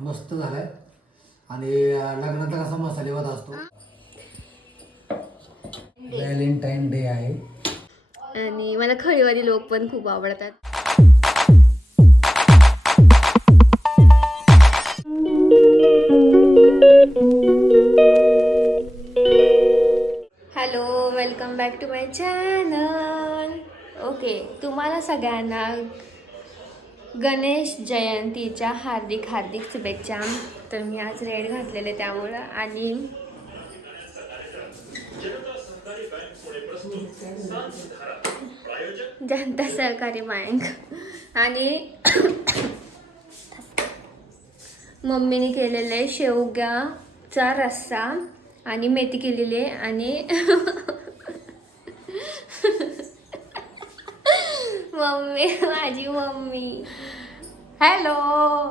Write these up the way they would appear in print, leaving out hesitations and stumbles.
मस्त झालाय आणि लग्नाचा कसा मसालेभात असतो. व्हॅलेंटाईन डे आहे आणि मला खळीवाली लोक पण खूप आवडतात. Hello, welcome back to my channel. Okay, तुम्हाला सगळ्यांना गणेश जयंतीच्या हार्दिक हार्दिक शुभेच्छा. तर मी आज रेड घातलेले त्यामुळं आणि जनता सहकारी बँक आणि मम्मीने केलेले शेवग्याचा रस्सा आणि मेथी केलेली आहे आणि मम्मी, माझी mummy. Hello,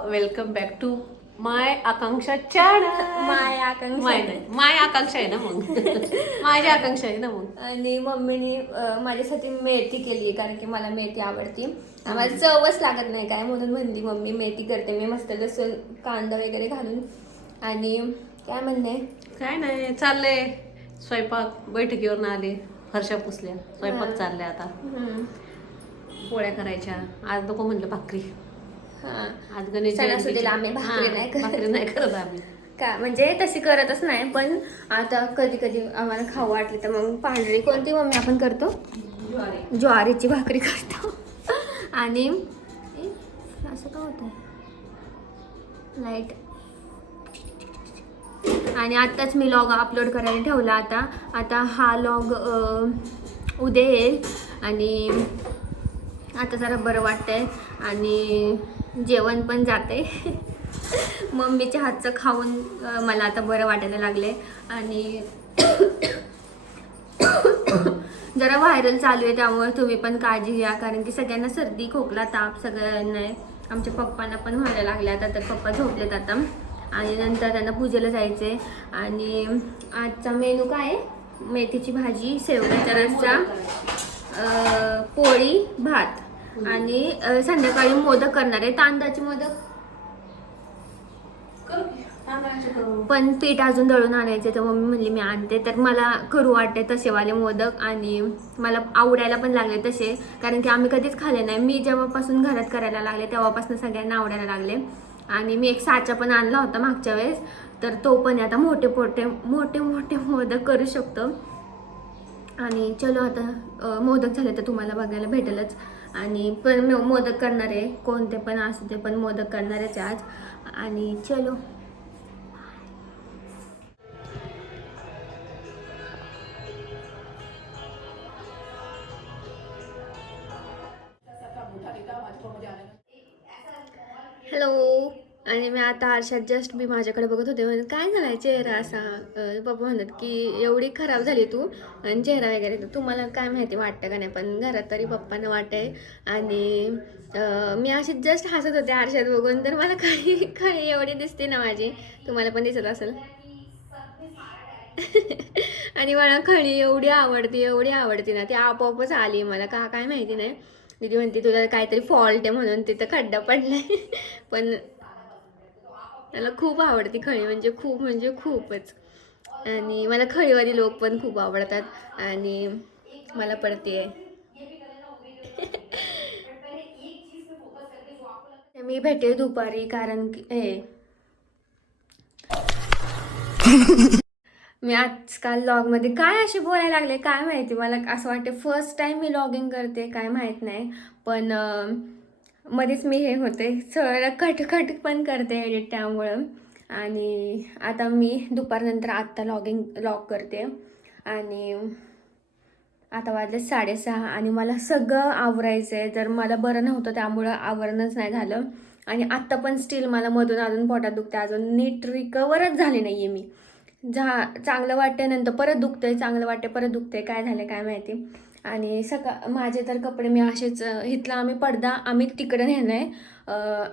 welcome back to my Akanksha channel. My Akanksha my Akanksha आहे ना मग. माझी आकांक्षा आहे ना मग. आणि मम्मीने माझ्यासाठी मेथी केली कारण की मला मेथी आवडती. आम्हाला चवच लागत नाही काय म्हणून म्हणली मम्मी मेथी करते मी मस्त लसूण कांदा वगैरे घालून. आणि काय म्हणणे, काय नाही, चाललंय स्वयंपाक. बैठकीवरून आले, फरशा पुसल्या, स्वयंपाक चाललंय आता. पोळ्या करायच्या. आज नको म्हणलं भाकरी. आज गणेश सणासुदीला आम्ही भाकरी नाही करत. भाकरी नाही करत आम्ही. का म्हणजे तशी करतच नाही, पण आता कधी कधी आम्हाला खाऊ वाटली तर मग पांढरी कोणती मम्मी आपण करतो, ज्वारीची भाकरी करतो. आणि असं का होत आहे लाईट. आणि आत्ताच मी लॉग अपलोड करायला ठेवला. आता हा लॉग उद्या येईल. आणि आता जरा बरं वाटतंय आणि जेवण पण जाते. मम्मीच्या हातचं खाऊन मला आता बरं वाटायला लागले. आणि जरा व्हायरल चालू आहे त्यामुळे तुम्ही पण काळजी घ्या कारण की सगळ्यांना सर्दी खोकला ताप सगळ्यांना आहे. आमच्या पप्पांना पण व्हायला लागले आता, तर पप्पा झोपलेत आता आणि नंतर त्यांना पूजेला जायचे. आणि आजचा मेनू काय आहे, मेथीची भाजी, शेवग्याचा रस्सा, पोळी भात आणि संध्याकाळी मोदक करणार आहे, तांदळाचे मोदक. पण पीठ अजून दळून आणायचे तर मम्मी म्हणली मी आणते. तर मला करू वाटते तसेवाले मोदक आणि मला आवडायला पण लागले तसे कारण की आम्ही कधीच खाल्ले नाही. मी जेव्हापासून घरात करायला लागले तेव्हापासून सगळ्यांना आवडायला लागले. आणि मी एक साचा पण आणला होता मागच्या वेळेस, तर तो पण आता मोठे मोठे मोदक करू शकतो. आणि चलो आता मोदक झाले तर तुम्हाला बघायला भेटेलच. आणि पण मोदक करणार आहे, कोणते पण असू ते पण मोदक करणारच आज. आणि चलो हॅलो. आणि मी आता आरशात जस्ट मी माझ्याकडे बघत होते, म्हणजे काय झालाय चेहरा असा. पप्पा म्हणतात की एवढी खराब झाली तू आणि चेहरा वगैरे. तुम्हाला काय माहिती वाटतं का नाही, पण घरात तरी पप्पांना वाटते. आणि मी अशी जस्ट हसत होते आरशात बघून, तर मला खळी एवढी दिसते ना माझी, तुम्हाला पण दिसत असेल. आणि मला खळी एवढी आवडती ना, ती आपोआपच आली मला का काय माहिती नाही. दीदी म्हणते तुला काहीतरी फॉल्ट आहे म्हणून तिथं खड्डा पडलाय. पण मला खूप आवडती खळी, म्हणजे खूपच. आणि मला खळीवाली लोक पण खूप आवडतात आणि मला पडते. मी भेटेल दुपारी कारण की मी आजकाल लॉगमध्ये काय असे बोलायला लागले काय माहिती. मला असं वाटते फर्स्ट टाइम मी लॉगिंग करते काय माहीत नाही. पण मध्येच मी हे होते सगळं खटखट पण करते एडिट त्यामुळं. आणि आता मी दुपारनंतर आत्ता लॉग करते. आणि आता वाजले 6:30 आणि मला सगळं आवरायचं आहे. तर मला बरं नव्हतं त्यामुळं आवरणच नाही झालं. आणि आत्ता पण स्टील मला मधून अजून पोटात दुखते, अजून नीट रिकवरच झाले नाही आहे मी. चांगलं वाटते नंतर परत दुखतंय, चांगलं वाटते परत दुखतंय, काय झालं काय माहिती. आणि माझे तर कपडे मी असेच इथला आम्ही पडदा आम्ही तिकडे नेलं आहे.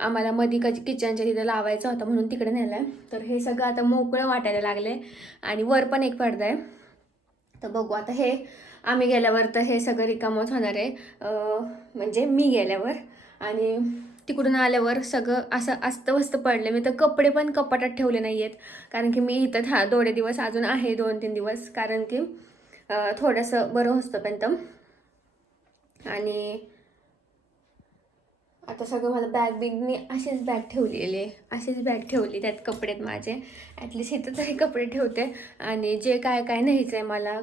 आम्हाला मध्ये किचनच्या तिथं लावायचा होता म्हणून तिकडे नेलं आहे. तर हे सगळं आता मोकळं वाटायला लागले. आणि वर पण एक पडदा आहे, तर बघू आता हे आम्ही गेल्यावर तर हे सगळं रिकामच होणार आहे, म्हणजे मी गेल्यावर. आणि तिकडून आल्यावर सगळं असं अस्तव्यस्त पडले. मी तर कपडे पण कपाटात ठेवले नाही आहेत, कारण की मी इथं थोडे दिवस अजून आहे, 2-3 दिवस, कारण की थोडंसं बरं होतंपर्यंत. आणि आता सगळं मला बॅग मी अशीच बॅग ठेवलेली आहे, अशीच बॅग ठेवली, त्यात कपडे आहेत माझे. ॲटलिस्ट इथं तरी कपडे ठेवते. आणि जे काय न्यायचं आहे मला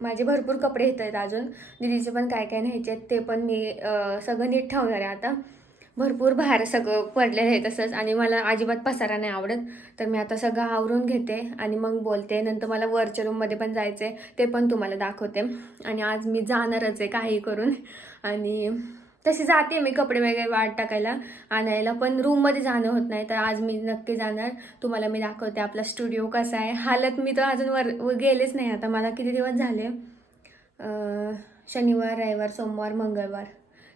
माझे भरपूर कपडे येत आहेत अजून, दीदीचे पण काय न्यायचे आहेत ते पण मी सगळं नीट ठेवणार आहे. आता भरपूर बाहेर सगळं पडलेलं आहे तसंच, आणि मला अजिबात पसारा नाही आवडत. तर मी आता सगळं आवरून घेते आणि मग बोलते. नंतर मला वरच्या रूममध्ये पण जायचं आहे, ते पण तुम्हाला दाखवते. आणि आज मी जाणारच आहे काही करून. आणि तशी जाते मी कपडे वगैरे वाट टाकायला आणायला, पण रूममध्ये जाणं होत नाही. तर आज मी नक्की जाणार, तुम्हाला मी दाखवते आपला स्टुडिओ कसा आहे. हालत मी तर अजून गेलेच नाही. आता मला किती दिवस झाले, शनिवार, रविवार, सोमवार, मंगळवार,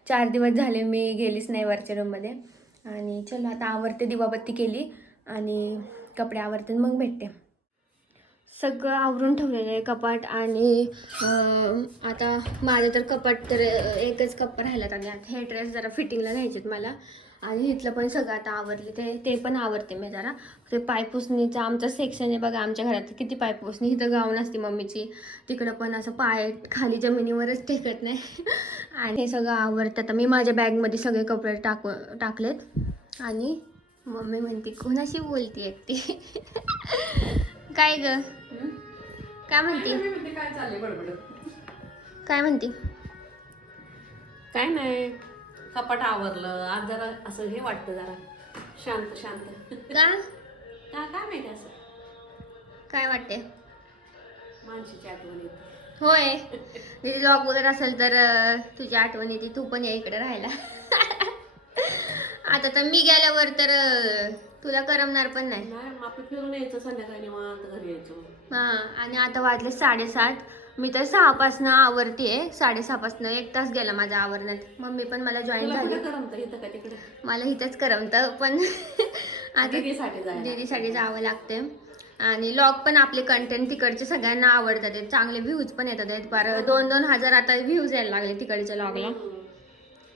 4 दिवस झाले मी गेलीच नाही वरच्या रूममध्ये. आणि चलो आता आवरते, दिवाबत्ती केली आणि कपडे आवरते मग भेटते. सगळं आवरून ठेवलेलं आहे कपाट. आणि आता माझं तर कपाट तर एकच कप्पा राहिला. आणि आता हे ड्रेस जरा फिटिंगला घ्यायचेत मला. आणि इथलं पण सगळं आता आवरले, ते पण आवरते मी जरा. ते पायपुसणीचं आमचं सेक्शन आहे बघा, आमच्या घरात किती पायपुसणी. इथं गाऊन असते मम्मीची, तिकडं पण असं पाय खाली जमिनीवरच टेकत नाही. आणि हे सगळं आवरतं. आता मी माझ्या बॅगमध्ये सगळे कपडे टाकलेत. आणि मम्मी म्हणते कोणाशी बोलती एकटी. काय ग, काय म्हणते, काय चाललंय बडबड? काय म्हणते? काय नाही, कपाट आवरलं. आज जरा असं हे वाटतं, जरा शांत शांत. का काय माहिती, असं काय वाटते? मानसीची आठवण येते. होय, तिथे ब्लॉग वगैरे असेल तर तुझी आठवण येते, तू पण या इकडे राहायला. आता तर मी गेल्यावर तर तुला करमणार पण नाही. मग आपण फिरून यायचं, संध्याकाळी निवांत घरी यायचं. हां, आणि आता वाजले 7:30. मी तर 6 आवरतीये. 6:30 1 तास गेला माझा आवरण्यात. मम्मी पण मला जॉईन झाली. करमतं इथं का तिकडे? मला इथंच करमतं, पण आता दीदीसाठी जावं लागते. आणि लॉग पण आपले कंटेंट तिकडचे सगळ्यांना आवडतात, चांगले व्ह्यूज पण येतात. 2-2 हजार आता व्ह्यूज यायला लागले तिकडच्या लॉगला.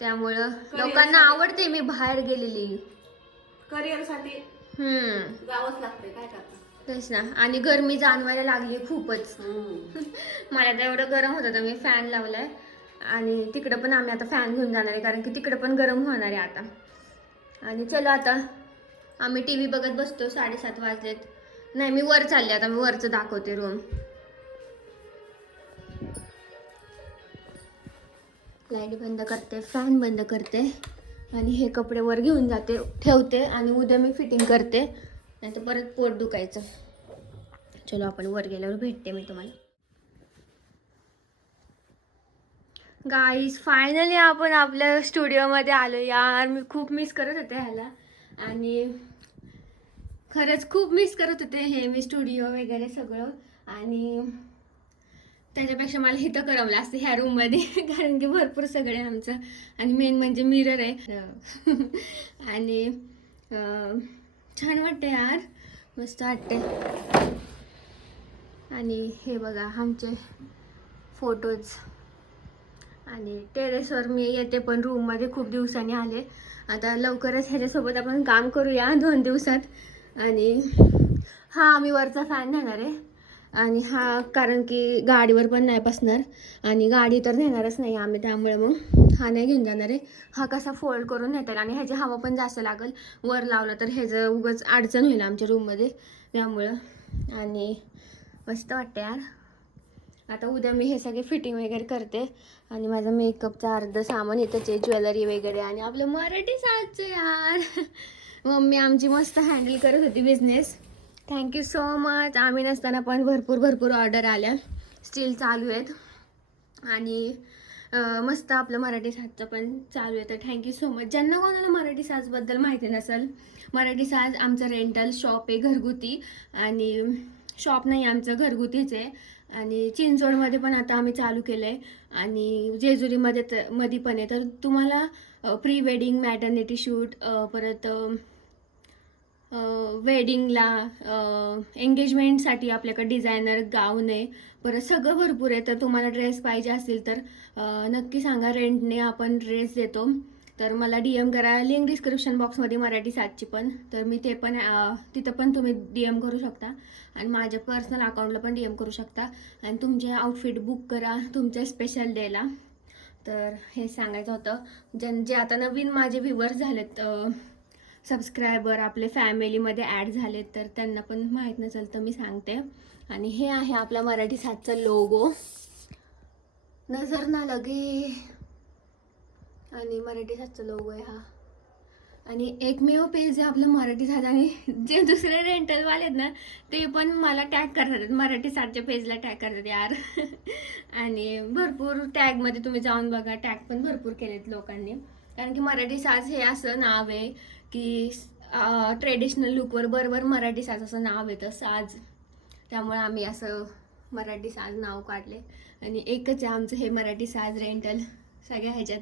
त्यामुळं लोकांना आवडते मी बाहेर गेलेली. करिअरसाठी जावंच लागते, काय करता. तेच ना. आणि गरमी जाणवायला लागली खूपच. मला तर एवढं गरम होतं तर मी फॅन लावलाय. आणि तिकडं पण आम्ही आता फॅन घेऊन जाणार आहे, कारण की तिकडं पण गरम होणार आहे आता. आणि चलो आता आम्ही TV बघत बसतो. 7:30 वाजलेत. नाही, मी वर चालले आता, मी वरचं दाखवते रूम. लाईट बंद करते, फॅन बंद करते आणि हे कपडे वर घेऊन जाते, ठेवते. आणि उद्या मी फिटिंग करते, नाही तर परत पोट दुखायचं. चलो आपण वर गेल्यावर भेटते मी तुम्हाला. गाईज, फायनली आपण आपल्या स्टुडिओमध्ये आलो. यार, मी खूप मिस करत होते ह्याला. आणि खरंच खूप मिस करत होते हे मी स्टुडिओ वगैरे सगळं. आणि त्याच्यापेक्षा मला इथं करमलं असतं ह्या रूममध्ये, कारण की भरपूर सगळे आमचं. आणि मेन म्हणजे मिरर आहे. आणि छान वाटते यार, मस्त वाटते. आणि हे बघा आमचे फोटोज. आणि टेरेसवर मी येते, पण रूममध्ये खूप दिवसांनी आले. आता लवकरच ह्याच्यासोबत आपण काम करूया 2 दिवसात. आणि हा आम्ही वरचा फॅन नेणार आहे. आणि हा कारण की गाडीवर पण नाही बसणार, आणि गाडी तर नेणारच नाही आम्ही, त्यामुळे मग हा नाही घेऊन जाणार आहे. हा कसा फोल्ड करून नेता, आणि ह्याची हवा पण जास्त लागेल. वर लावलं तर ह्याचं उगाच अडचण होईल आमच्या रूममध्ये, त्यामुळं. आणि मस्त वाटतं यार. आता उद्या मी हे सगळे फिटिंग वगैरे करते. आणि माझं मेकअपचं अर्धं सामान येतंच आहे, ज्वेलरी वगैरे. आणि आपलं मराठी साजचं यार, मम्मी आमची मस्त हँडल करत होती बिझनेस. Thank you so much. आम्ही नसताना पण भरपूर ऑर्डर आल्या, स्टील चालू आहेत. आणि मस्त आपलं मराठी साजचं पण चालू आहे. तर थँक्यू सो मच. ज्यांना कोणाला मराठी साजबद्दल माहिती नसेल, मराठी साज आमचं रेंटल शॉप आहे, घरगुती. आणि शॉप नाही आमचं, घरगुतीच आहे. आणि चिंचवडमध्ये पण आता आम्ही चालू केलं आहे. आणि जेजुरीमध्ये पण आहे. तर तुम्हाला प्री वेडिंग, मॅटर्निटी शूट, परत वेडिंगला, एंगेजमेंटसाठी आपल्याकडे डिझायनर गाऊन आहे, परत सगळं भरपूर आहे. तर तुम्हाला ड्रेस पाहिजे असेल तर नक्की सांगा, रेंटने आपण ड्रेस देतो. तर मला DM करा. लिंक डिस्क्रिप्शन बॉक्समध्ये मराठी साजची पण, तर मी ते पण तिथं पण तुम्ही DM करू शकता आणि माझ्या पर्सनल अकाउंटला पण DM करू शकता आणि तुमचे आउटफिट बुक करा तुमच्या स्पेशल डेला. तर हे सांगायचं होतं. जे आता नवीन माझे व्ह्युअर्स झालेत, सबस्क्रायबर आपले फॅमिलीमध्ये ॲड झालेत, तर त्यांना पण माहीत नसेल तर मी सांगते. आणि हे आहे आपला मराठी साजचा लोगो, नजर ना लगे. आणि मराठी साजचा लोगो आहे हा. आणि एकमेव पेज आहे आपलं मराठी साज. आणि जे दुसरे रेंटलवाले आहेत ना ते पण मला टॅग करतात, मराठी साजच्या पेजला टॅग करतात यार. आणि भरपूर टॅगमध्ये तुम्ही जाऊन बघा, टॅग पण भरपूर केलेत लोकांनी. कारण की मराठी साज हे असं नाव आहे की ट्रेडिशनल लुकवर बरोबर मराठी साज असं नाव येतं, साज. त्यामुळे आम्ही असं मराठी साज नाव काढले. आणि एकच आहे आमचं हे मराठी साज रेंटल सगळ्या ह्याच्यात.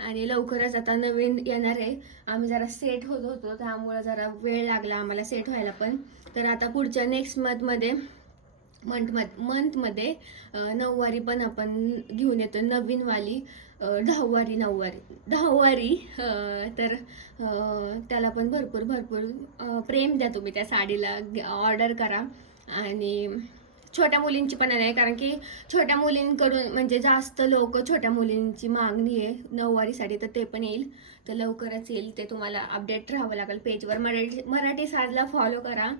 आणि लवकरच आता नवीन येणार आहे. आम्ही जरा सेट होत होतो त्यामुळं जरा वेळ लागला आम्हाला सेट व्हायला पण. तर आता पुढच्या नेक्स्ट मंथमध्ये नऊवारी पण आपण घेऊन येतो, नवीनवाली दहावारी तर त्याला पण भरपूर प्रेम द्या तुम्ही त्या साडीला, ऑर्डर करा. आणि छोट्या मुलींची पण आहे, कारण की छोट्या मुलींकडून म्हणजे जास्त लोक छोट्या मुलींची मागणी आहे नऊवारी साडी, तर ते पण येईल. तर लवकरच येईल, ते तुम्हाला अपडेट राहावं लागेल पेजवर. मराठी साजला फॉलो करा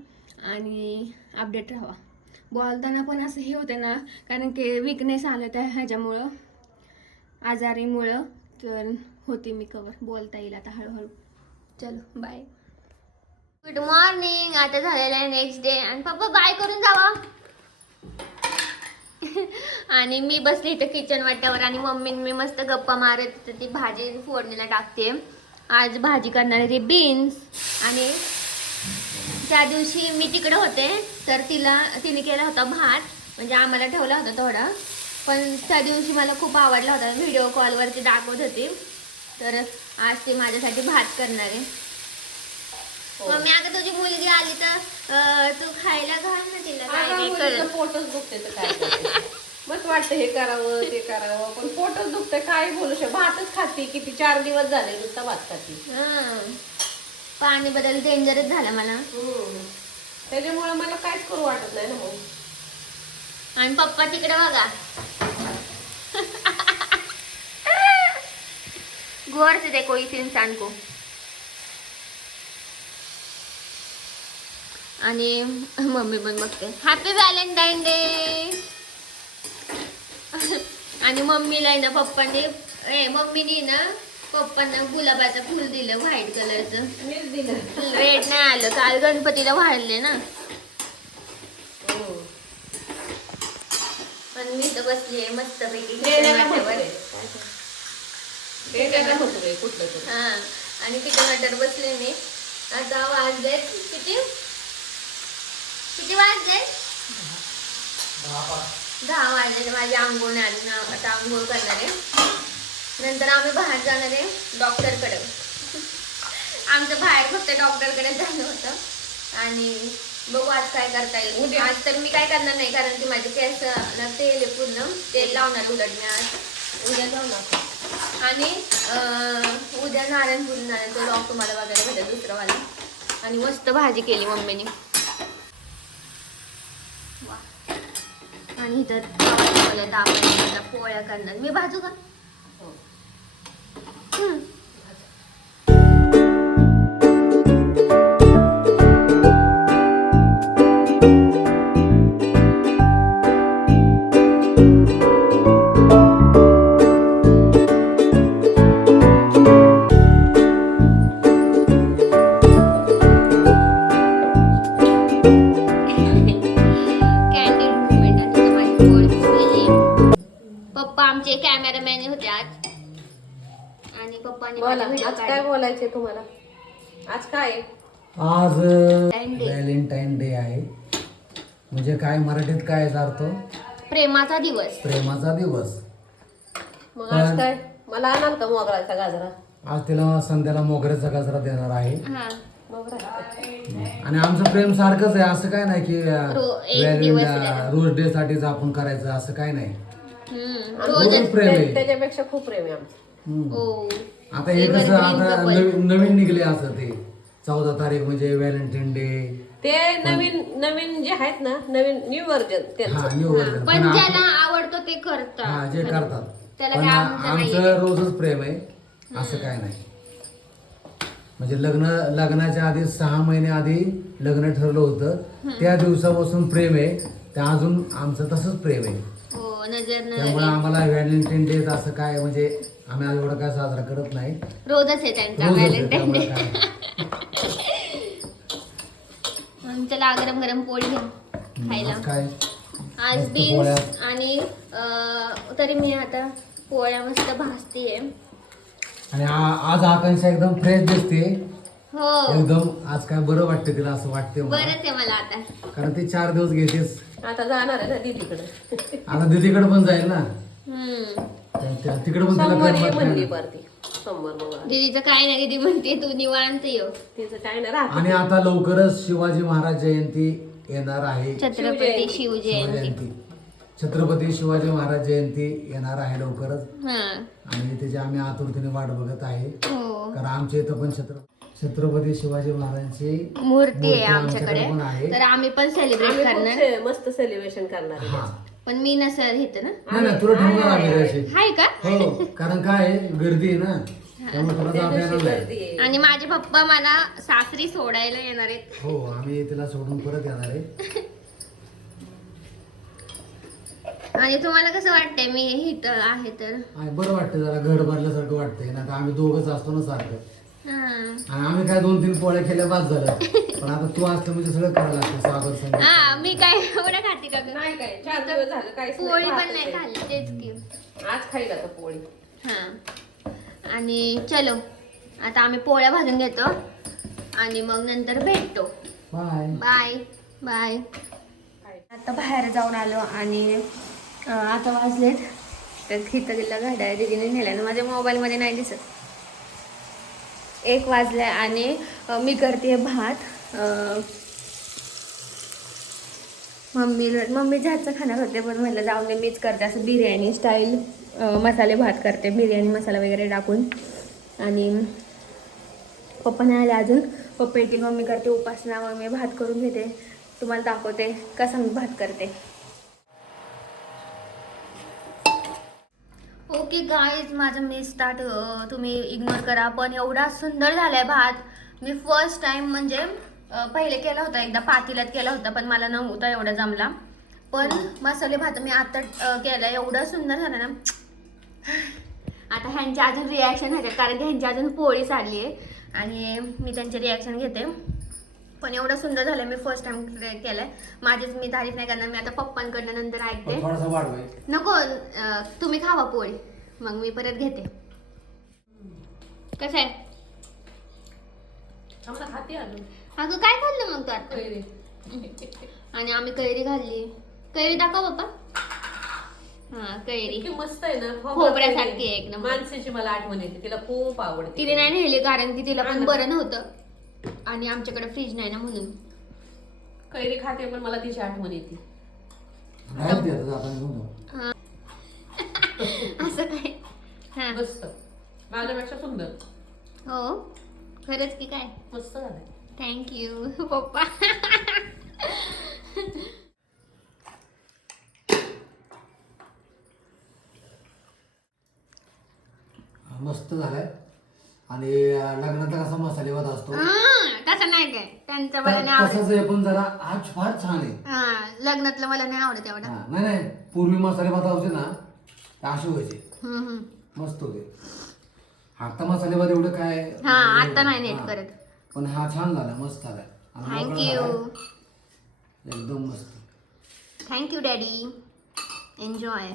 आणि अपडेट राहा. बोलताना पण असं हे होतं ना, कारण की विकनेस आलं त्या ह्याच्यामुळं, आजारीमुळं, तर होती मी कवर. बोलता येईल आता हळूहळू. चलो बाय. Good morning. आता झालेलं आहे नेक्स्ट डे आणि पप्पा बाय करून जावा. आणि मी बसली इथं किचन वाट्यावर आणि मम्मी मी मस्त गप्पा मारत ती भाजी फोडणीला टाकते. आज भाजी करणार आहे ती बीन्स. आणि त्या दिवशी मी तिकडे होते तर तिने केला होता भात, म्हणजे आम्हाला ठेवला होता थोडा, पण त्या दिवशी मला खूप आवडला होता, व्हिडिओ कॉलवरती दाखवत होती. तर आज ती माझ्यासाठी भात करणार आहे. मम्मी अगं तुझी मुलगी आली तर तू खायला घाल ना तिला. काय पोटच दुखते तर काय मस्त वाटतं हे करावं ते करावं, पण पोटच दुखते काय बोलू शकतो. भातच खाते किती 4 दिवस झाले नुसता भात खाते. पाणी बदल डेंजरच झाला मला, त्याच्यामुळे मला काहीच करू वाटत नाही ना मग. आणि पप्पा तिकडे बघा घर से देखो इस इंसान को. आणि मम्मी पण बघते. Happy Valentine day. आणि मम्मीला आहे ना मम्मीने ना पप्पांना गुलाबाचं फुल दिलं व्हाईट कलरचं. रेड नाही आलं, काल गणपतीला वाढले ना. पण मी तर बसली मस्त पैकी हा. आणि किचन वाट्यावर बसले मी. आता वाजले किती वाजले 10 वाजले. माझी आंघोळ नाही आली ना, आता आंघोळ करणार आहे. नंतर आम्ही बाहेर जाणार आहे डॉक्टरकडे. आमचं बाहेर फक्त डॉक्टरकडे जाणं होतं. आणि बघू आज काय करता येईल. आज तर मी काय करणार नाही, कारण की माझे केस तेल आहे, पूर्ण तेल लावणार उलट मी आज. उद्या लावणार. आणि उद्या नारायणपूर तो लॉक तुम्हाला बघायला भेटेल दुसरंवाला. आणि मस्त भाजी केली मम्मीने. आणि इथं मला पोळ्या करणार. मी भाजू का? आमचे कॅमेरामॅन होते आज. आणि पप्पांनी आज काय बोलायचे तुम्हाला? आज काय आज व्हॅलेंटाईन डे आहे. म्हणजे काय मराठीत काय अर्थ? प्रेमाचा दिवस. प्रेमाचा दिवस. मग आज काय मला आणाल का मोगऱ्याचा गाजरा? आज तिला संध्याला मोगऱ्याचा गाजरा देणार आहे. आणि आमचं प्रेम सारखंच आहे, असं काय नाही की रोज डे साठीच आपण करायचं असं काय नाही. रोज प्रेम आहे, त्याच्यापेक्षा खूप प्रेम आहे आमचं. आता हे कसं आता नवीन निघले असं ते 14 तारीख म्हणजे व्हॅलेंटाईन डे. ते नवीन नवीन जे आहेत ना, नवीन न्यू व्हर्जन हा न्यू वर्जन. पण ज्याला आवडतो ते करतात. हा जे करतात. त्याला पण काय आमचं आमचं रोजच प्रेम आहे, असं काय नाही. म्हणजे लग्नाच्या आधी 6 महिने आधी लग्न ठरलं होतं, त्या दिवसापासून प्रेम आहे. त्या अजून आमचं तसंच प्रेम आहे. हो, नजर त्यामुळे आम्हाला व्हॅलेंटाईन डे असं काय म्हणजे आम्ही आज एवढं काय साजरा करत नाही. रोजच आहे त्यांचा रोजच आहे, व्हॅलेंटाईन डे. त्यामुळे काय. चला गरम गरम पोळी घ्या खायला. आज काय आज मस्त बीन्स पोळ्या. आणि तरी मी आता पोळ्या मस्त भाजतीये. आणि आज आकांक्षा एकदम फ्रेश दिसते हो, एकदम. आज काय बरं वाटतं तिला असं वाटते मला. बरंच आहे मला आता. कारण ती 4 दिवस घेतेच. आता जाणार आहे ना दीदीकडे. आता दीदीकडे पण जाईल ना, तिकडे पण तिला सोमवारी करमत म्हणली नाही. पारती. सोमवार मंगळवार दीदीचं काय नाही, दीदी म्हणते तू निवांत ये. तिचं काय नाही राहत. आणि आता लवकरच शिवाजी महाराज जयंती येणार आहे. छत्रपती शिवजयंती. छत्रपती शिवाजी महाराज जयंती येणार आहे लवकरच. हा, आणि त्याची आम्ही आतुरतेने वाट बघत आहे. हो. कारण आमच्या इथं पण छत्रपती शिवाजी महाराजांची मूर्ती आहे आमच्याकडे, पण आहे. तर आम्ही पण सेलिब्रेट आम्ही करणार. खूप मस्त सेलिब्रेशन करणार आहे हा. त्याचं. पण मी नसर घेते ना. नाही तुला ठेवणार आम्ही रेषे. हाय का? हो, कारण काय आहे, गर्दी आहे ना, त्यामुळे तुला जाता येणार नाही. गर्दी आहे. आणि माझे पप्पा मला सासरी सोडायला येणार आहेत. हो, आम्ही तिला सोडून परत येणार आहे. आणि तुम्हाला कसं वाटतंय मी इथं आहे तर? आणि बरं वाटतं, जरा घर भरल्यासारखं वाटतंय ना. तर आम्ही दोघंच असतो ना सारखं. हा. आणि आम्ही काय 2-3 पोळ्या केल्या बाद झालं. पण आता तू असलं म्हणजे सगळं करायला लागतं. सागर संगीत. हा, मी काय एवढं खाते का ग? नाही काय 4 दिवस झालं काहीच नाही. पोळी पण भातच नाही आहे. खाल्ली, तेच की. आज खाईल आता पोळी. हा. आणि चलो आता आम्ही पोळ्या भाजून घेतो आणि मग नंतर भेटतो. बाय. Bye bye. आता बाहेर जाऊन आलो आणि आता वाजलेत तर इथं गेला घड्याळ दिदीने नेल्यानं माझ्या मोबाईलमध्ये नाही दिसत. 1 वाजलाय आणि मी करते भात. मम्मीच्या हातचं खाणार होते पण म्हटलं जाऊन दे, मीच करते असं बिर्याणी स्टाईल मसाले भात करते, बिर्याणी मसाला वगैरे टाकून. आणि पप्पा नाही आले अजून. पप्पा येतील मम्मी करते उपासना, मग मी भात करून घेते, तुम्हाला दाखवते कसा मी भात करते. ओके गाईज, माझं मेस स्टार्ट तुम्ही इग्नोर करा, पण एवढा सुंदर झालाय भात. मी फर्स्ट टाइम म्हणजे पहिले केला होता, एकदा पातेल्यात केला होता पण मला नव्हता एवढा जमला. पण मसाले भात मी आता केला, एवढा सुंदर झाला ना. आता ह्यांचे अजून रिॲक्शन ह्याच्यात, कारण की ह्यांची अजून पोळी चालली आहे आणि मी त्यांचे रिॲक्शन घेते. पण एवढं सुंदर झालं, मी फर्स्ट टाइम केलंय. माझीच मी तारीफ नाही करणार, मी आता पप्पांकडनं नंतर ऐकते. थोडासा वाढवाय. नको, तुम्ही खावा पोळी, मग मी परत घेते. कसं आहे? आम्हाला खाते अजून. अगं काय खाल्लं मग तू आता? कैरी. आणि आम्ही कैरी खाल्ली. कैरी दाखव बाप्पा. हा, कैरी इतकी मस्त आहे ना, खोबऱ्यासारखी आहे एकदम. माणसाची मला आठवण येते, तिला खूप आवडते. तिने नाही नेली कारण की तिला पण बरं नव्हतं आणि आमच्याकडे फ्रीज नाही ना म्हणून. कैरी खाते पण मला तिची आठवण येते. बाहेर दे आता, जाताना घेऊन जाऊ. असं काय? हा, मस्त, माझ्यापेक्षा सुंदर. हो खरंच की काय? मस्त झालंय. थँक्यू पप्पा. मस्त झालाय. आणि लग्नाचा कसा मसाले भात असतो तसं नाही काय, त्यांचं मला नाही आवडत. तसंच आहे, पण जरा आज फार छान आहे. हा, लग्नातलं मला नाही आवडत एवढं. हा, नाही पूर्वी मसाले भात होते ना, ते असे व्हायचे, हम्म. मस्त होते. आता मसाले भात एवढं काय हा, आता नाही नीट हा. करत. पण हा छान झाला, मस्त झालाय. आणि मोकळा थँक्यू. झालाय. एकदम मस्त. Thank you daddy. एन्जॉय.